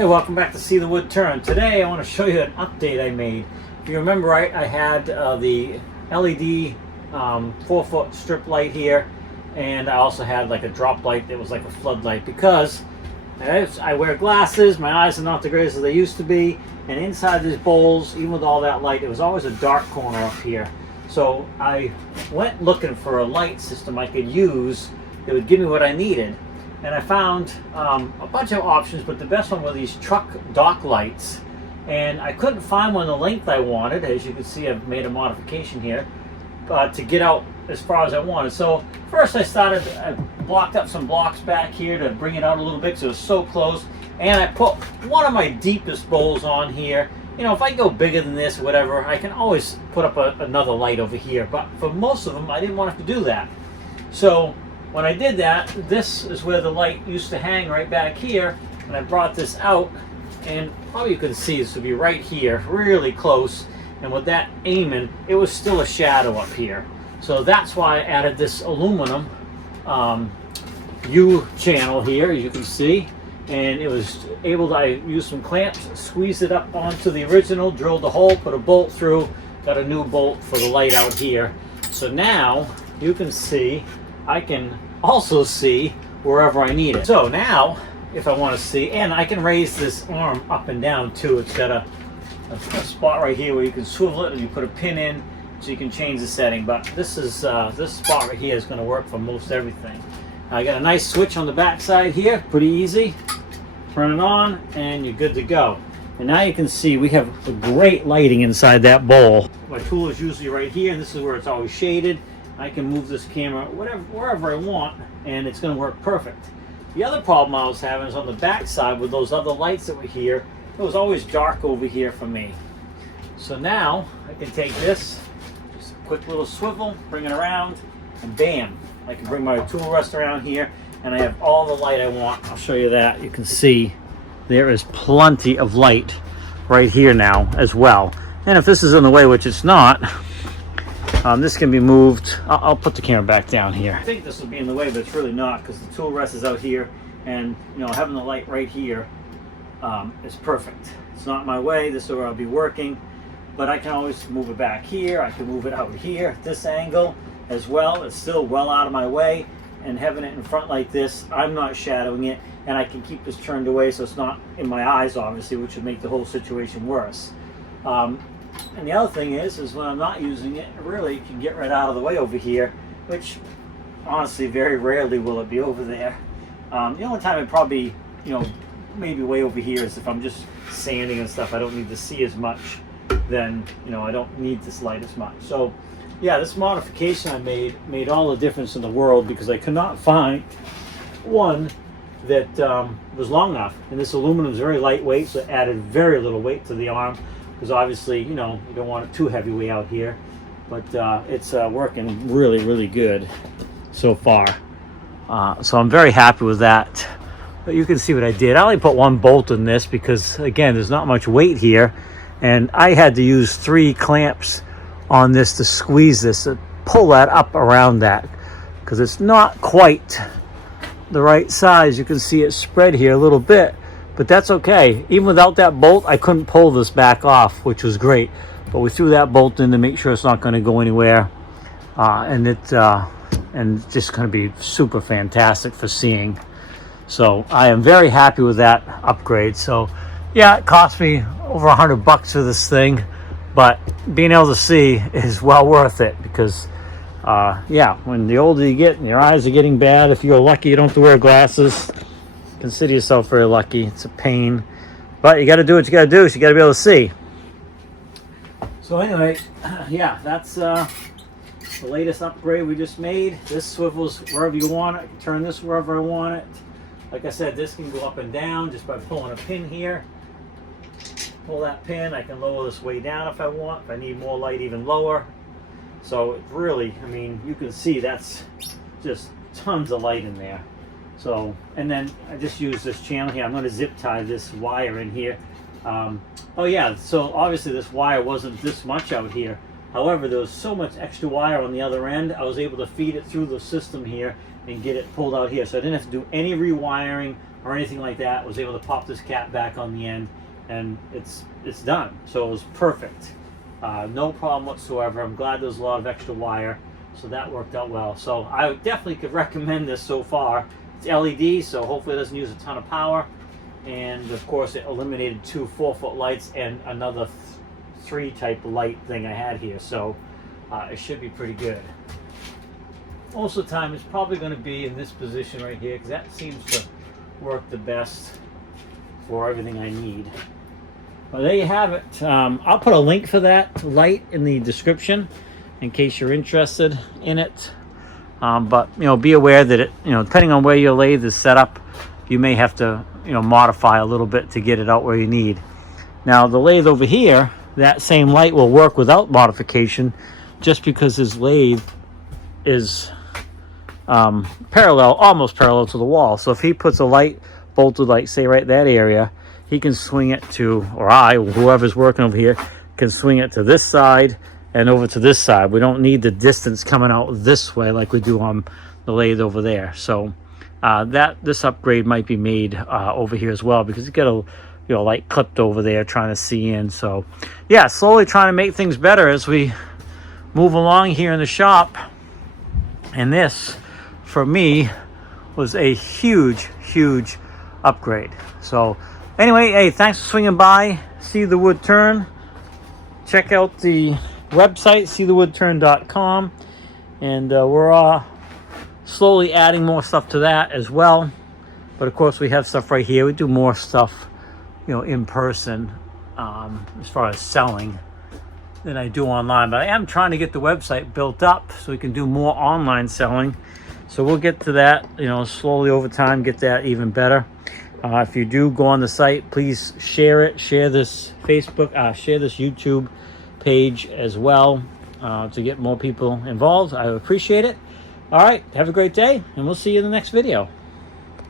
Hey, welcome back to See the Wood Turn. Today I want to show you an update I made. If you remember right, I had the LED 4-foot strip light here, and I also had like a drop light that was like a floodlight because I wear glasses, my eyes are not the greatest as they used to be, and inside these bowls, even with all that light, it was always a dark corner up here. So I went looking for a light system I could use that would give me what I needed. And I found a bunch of options, but the best one were these truck dock lights. And I couldn't find one the length I wanted. As you can see, I've made a modification here to get out as far as I wanted. So first I blocked up some blocks back here to bring it out a little bit because it was so close. And I put one of my deepest bowls on here. You know, if I go bigger than this or whatever, I can always put up another light over here. But for most of them, I didn't want to have to do that. So when I did that, this is where the light used to hang right back here, and I brought this out, and probably you can see this would be right here, really close, and with that aiming, it was still a shadow up here. So that's why I added this aluminum U channel here, as you can see, and it was able to, I used some clamps, squeeze it up onto the original, drilled the hole, put a bolt through, got a new bolt for the light out here. So now you can see I can also see wherever I need it. So now, if I want to see, and I can raise this arm up and down too. It's got a spot right here where you can swivel it and you put a pin in so you can change the setting. But this is this spot right here is going to work for most everything. I got a nice switch on the back side here, pretty easy. Turn it on and you're good to go. And now you can see we have a great lighting inside that bowl. My tool is usually right here, and this is where it's always shaded. I can move this camera wherever I want, and it's going to work perfect. The other problem I was having is on the back side with those other lights that were here. It was always dark over here for me. So now I can take this, just a quick little swivel, bring it around, and bam, I can bring my tool rest around here, and I have all the light I want. I'll show you that. You can see there is plenty of light right here now as well. And if this is in the way, which it's not, this can be moved. I'll put the camera back down here. I think this will be in the way, but it's really not because the tool rest is out here, and you know, having the light right here is perfect. It's not in my way. This is where I'll be working, but I can always move it back here. I can move it out here at this angle as well. It's still well out of my way, and having it in front like this, I'm not shadowing it, and I can keep this turned away so it's not in my eyes, obviously, which would make the whole situation worse. And the other thing is when I'm not using it, it really can get right out of the way over here, which honestly very rarely will it be over there. The only time it probably, you know, maybe way over here is if I'm just sanding and stuff. I don't need to see as much, then, you know, I don't need this light as much. So yeah, this modification I made all the difference in the world because I could not find one that was long enough. And this aluminum is very lightweight, so it added very little weight to the arm. Because obviously, you know, you don't want it too heavy way out here, but it's working really, really good so far. So I'm very happy with that. But you can see what I did. I only put one bolt in this because, again, there's not much weight here, and I had to use 3 clamps on this to squeeze this, to pull that up around that, because it's not quite the right size. You can see it spread here a little bit. But that's okay. Even without that bolt, I couldn't pull this back off, which was great. But we threw that bolt in to make sure it's not going to go anywhere. And it's just going to be super fantastic for seeing. So I am very happy with that upgrade. So yeah, it cost me over $100 for this thing. But being able to see is well worth it because, yeah, when the older you get and your eyes are getting bad, if you're lucky you don't have to wear glasses, consider yourself very lucky. It's a pain, but you got to do what you got to do. So you got to be able to see. So anyway, yeah, that's the latest upgrade we just made. This swivels wherever you want it. I can turn this wherever I want it. Like I said, this can go up and down just by pulling a pin here. Pull that pin. I can lower this way down if I want. If I need more light, even lower. So it really, I mean, you can see that's just tons of light in there. So, and then I just use this channel here. I'm going to zip tie this wire in here. Oh yeah, so obviously this wire wasn't this much out here. However, there was so much extra wire on the other end, I was able to feed it through the system here and get it pulled out here. So I didn't have to do any rewiring or anything like that. I was able to pop this cap back on the end, and it's done. So it was perfect. No problem whatsoever. I'm glad there's a lot of extra wire, so that worked out well. So I definitely could recommend this so far. It's LED, so hopefully it doesn't use a ton of power. And of course it eliminated 2 4-foot lights and another 3 type light thing I had here. So it should be pretty good. Most of the time it's probably going to be in this position right here, because that seems to work the best for everything I need. Well, there you have it. I'll put a link for that light in the description in case you're interested in it. But you know, be aware that it, you know, depending on where your lathe is set up, you may have to, you know, modify a little bit to get it out where you need. Now the lathe over here, that same light will work without modification, just because his lathe is parallel, almost parallel to the wall. So if he puts a light bolted, like say right that area, he can swing it to, or whoever's working over here, can swing it to this side and over to this side. We don't need the distance coming out this way like we do on the lathe over there. So this upgrade might be made over here as well, because you got a light clipped over there trying to see in. So yeah, slowly trying to make things better as we move along here in the shop. And this, for me, was a huge upgrade. So anyway, hey, thanks for swinging by. See the wood turn. Check out the website, seethewoodturn.com, and we're slowly adding more stuff to that as well. But of course, we have stuff right here. We do more stuff, you know, in person as far as selling than I do online. But I am trying to get the website built up so we can do more online selling. So we'll get to that, you know, slowly over time, get that even better. If you do go on the site, please share it. Share this Facebook, share this YouTube page as well to get more people involved. I appreciate it. All right, have a great day, and we'll see you in the next video.